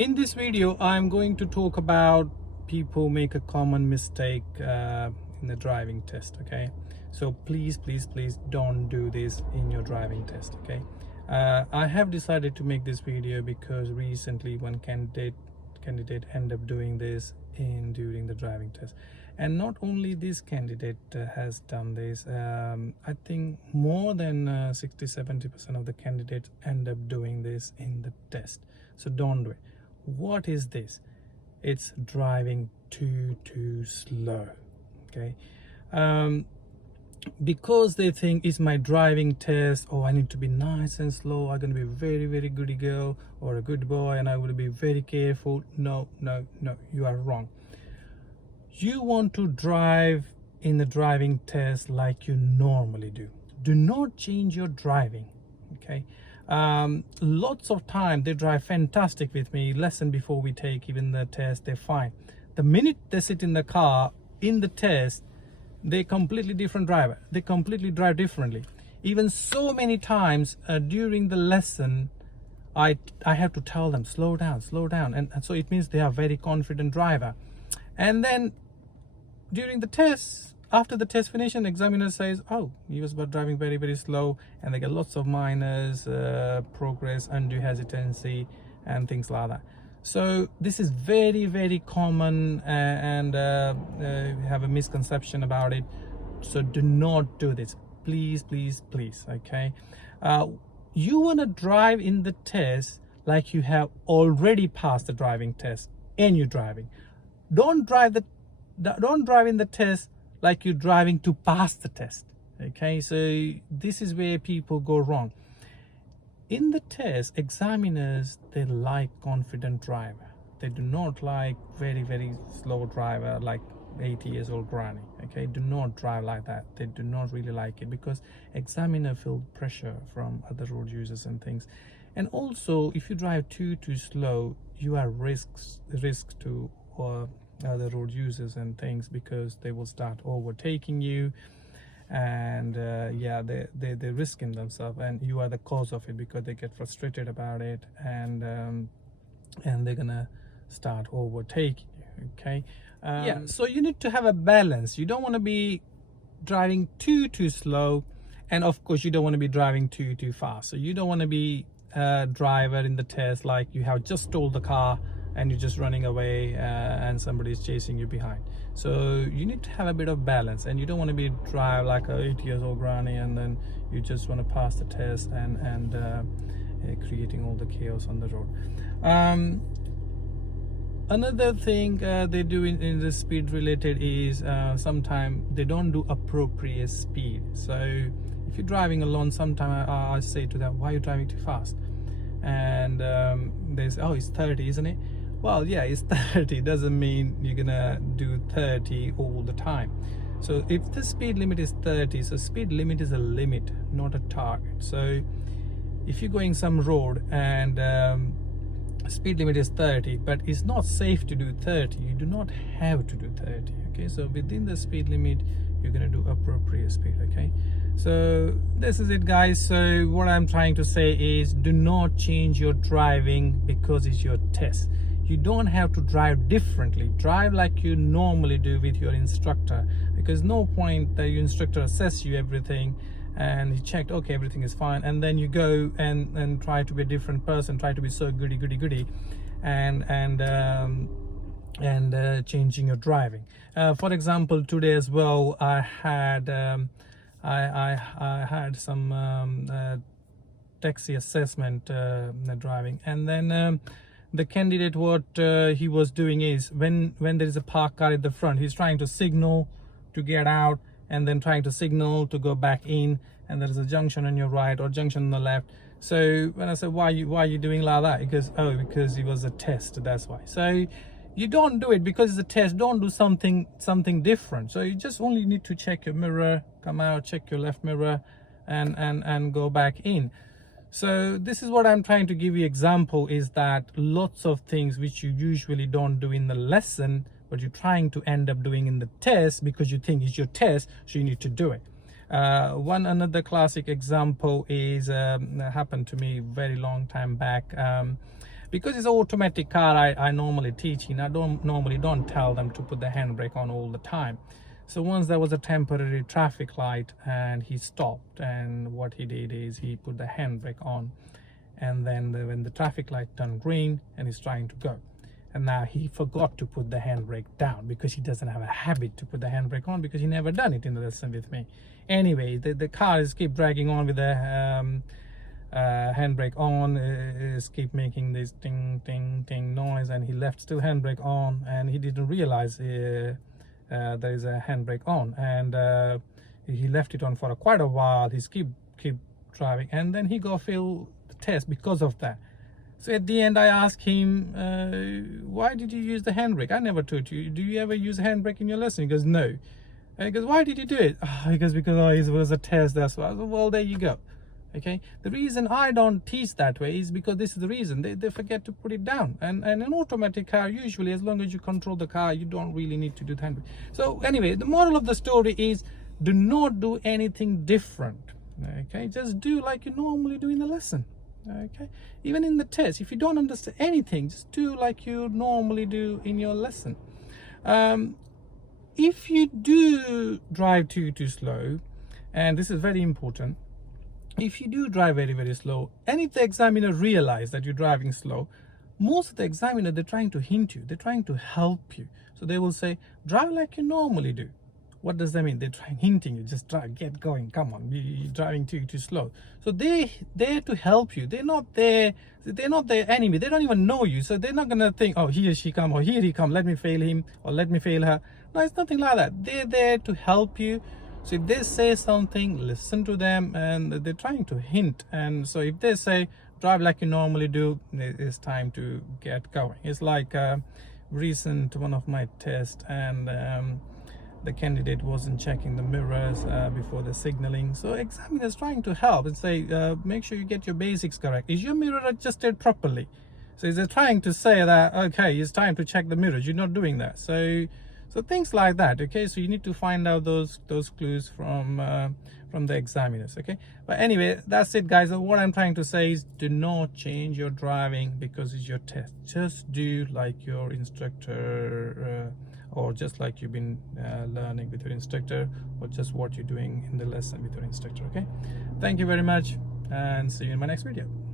In this video, I'm going to talk about people make a common mistake in the driving test. Okay, so please don't do this in your driving test. Okay, I have decided to make this video because recently one candidate end up doing this during the driving test, and not only this candidate has done this. I think more than 60-70% of the candidates end up doing this in the test, so don't do it. What is this? It's driving too slow. Okay, because they think it's my driving test. Oh, I need to be nice and slow. I'm going to be very goody girl or a good boy, and I will be very careful. No, you are wrong. You want to drive in the driving test like you normally do. Do not change your driving. Okay, lots of time they drive fantastic with me. Lesson before we take even the test, they're fine. The minute they sit in the car in the test, they're completely different driver. They completely drive differently. Even so many times during the lesson, I have to tell them slow down, and so it means they are very confident driver. And then during the test, after the test finish, an examiner says, oh, he was driving very slow, and they get lots of minors, progress, undue hesitancy, and things like that. So this is very common, and have a misconception about it. So do not do this, please. Okay, you want to drive in the test like you have already passed the driving test and you're driving. Don't drive in the test like you're driving to pass the test. Okay, so this is where people go wrong. In the test, examiners, they like confident driver. They do not like very slow driver like 80 years old granny. Okay, do not drive like that. They do not really like it because examiner feel pressure from other road users and things. And also, if you drive too slow, you are risk to other road users and things, because they will start overtaking you, and yeah, they're risking themselves, and you are the cause of it because they get frustrated about it, and they're gonna start overtaking you. Okay, yeah, so you need to have a balance. You don't want to be driving too slow, and of course you don't want to be driving too fast. So you don't want to be a driver in the test like you have just stole the car and you're just running away and somebody's chasing you behind. So you need to have a bit of balance, and you don't want to be drive like a 80 years old granny and then you just want to pass the test and creating all the chaos on the road. Another thing they do in the speed related is sometimes they don't do appropriate speed. So if you're driving alone, sometimes I say to them, why are you driving too fast? And they say, oh, it's 30, isn't it? Well, yeah, it's 30. Doesn't mean you're gonna do 30 all the time. So if the speed limit is 30, so speed limit is a limit, not a target. So if you're going some road and speed limit is 30, but it's not safe to do 30, you do not have to do 30. Okay, so within the speed limit, you're gonna do appropriate speed. Okay, so this is it, guys. So what I'm trying to say is, do not change your driving because it's your test. You don't have to drive differently. Drive like you normally do with your instructor, because no point that your instructor assess you everything and he checked, okay, everything is fine, and then you go and try to be a different person, try to be so goody and changing your driving. For example, today as well, I had I had some taxi assessment driving, and then the candidate, what he was doing is, when there is a parked car at the front, he's trying to signal to get out and then trying to signal to go back in, and there is a junction on your right or junction on the left. So when I said, why are you doing like that? Because it was a test, that's why. So you don't do it because it's a test. Don't do something different. So you just only need to check your mirror, come out, check your left mirror, and go back in. So this is what I'm trying to give you example, is that lots of things which you usually don't do in the lesson, but you're trying to end up doing in the test because you think it's your test, so you need to do it. Another classic example is happened to me very long time back. because it's an automatic car, I normally teach in, I don't tell them to put the handbrake on all the time. So once there was a temporary traffic light and he stopped, and what he did is he put the handbrake on, and then when the traffic light turned green and he's trying to go, and now he forgot to put the handbrake down because he doesn't have a habit to put the handbrake on, because he never done it in the lesson with me. Anyway, the car is keep dragging on with the handbrake on, is keep making this ting ting ting noise, and he left still handbrake on, and he didn't realize there is a handbrake on, and he left it on for quite a while. He's keep driving, and then he got fail the test because of that. So at the end I asked him, why did you use the handbrake? I never taught you. Do you ever use a handbrake in your lesson? He goes, no. And he goes, why did you do it? Oh, because it was a test, that's why. I said, well, there you go. Okay, the reason I don't teach that way is because this is the reason they forget to put it down, and an automatic car, usually as long as you control the car, you don't really need to do the handbrake. So anyway, the moral of the story is, do not do anything different. Okay, just do like you normally do in the lesson. Okay, even in the test, if you don't understand anything, just do like you normally do in your lesson. If you do drive too slow, and this is very important, if you do drive very slow, and if the examiner realizes that you're driving slow, most of the examiner, they're trying to hint you, they're trying to help you. So they will say, drive like you normally do. What does that mean? They're trying hinting you, just drive, get going, come on, you're driving too slow. So they're there to help you. They're not their enemy. They don't even know you, so they're not gonna think, oh, here she come, or here he come, let me fail him, or let me fail her. No, it's nothing like that. They're there to help you. So if they say something, listen to them, and they're trying to hint. And so if they say drive like you normally do, it's time to get going. It's like recent one of my tests, and the candidate wasn't checking the mirrors before the signaling. So examiners trying to help and say, make sure you get your basics correct. Is your mirror adjusted properly? So they're trying to say that, okay, it's time to check the mirrors, you're not doing that. So things like that. Okay, so you need to find out those clues from the examiners. Okay, but anyway, that's it, guys. What I'm trying to say is, do not change your driving because it's your test. Just do like your instructor, or just like you've been learning with your instructor, or just what you're doing in the lesson with your instructor. Okay, thank you very much, and see you in my next video.